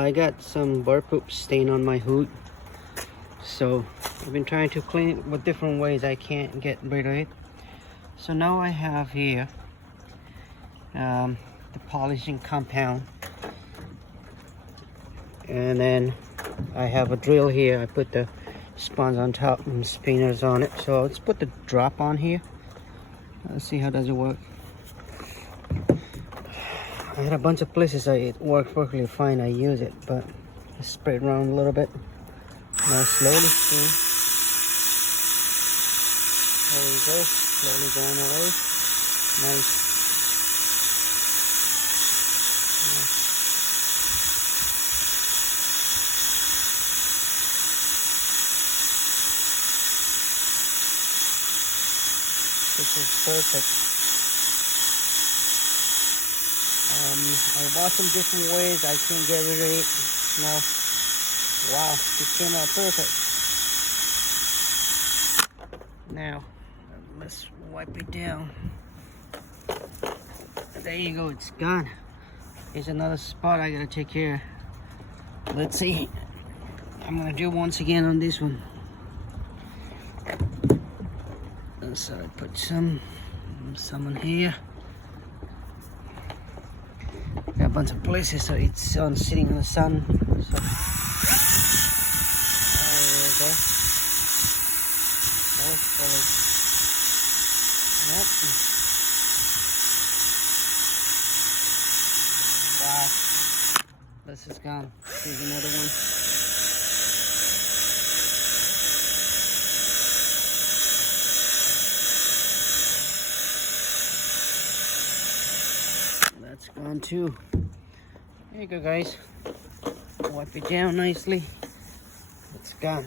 I got some bird poop stain on my hood, so I've been trying to clean it with different ways. I can't get rid of it. So now I have here the polishing compound, and then I have a drill here. I put the sponge on top and spinners on it. So let's put the drop on here. Let's see how does it work. I had a bunch of places it worked perfectly fine. I use it, but I spray it around a little bit. Now slowly spin. There we go. Slowly going away. Nice. This is perfect. I bought some different ways. I can't get rid of it. Now, wow, this came out perfect. Now, let's wipe it down. There you go, it's gone. Here's another spot I gotta take care of. Let's see. I'm gonna do it once again on this one. So I put some in here. Got a bunch of places so it's on sitting in the sun. So there we go. Yep. Wow. This is gone. Here's another one. That's gone too. There you go, guys. Wipe it down nicely. It's gone.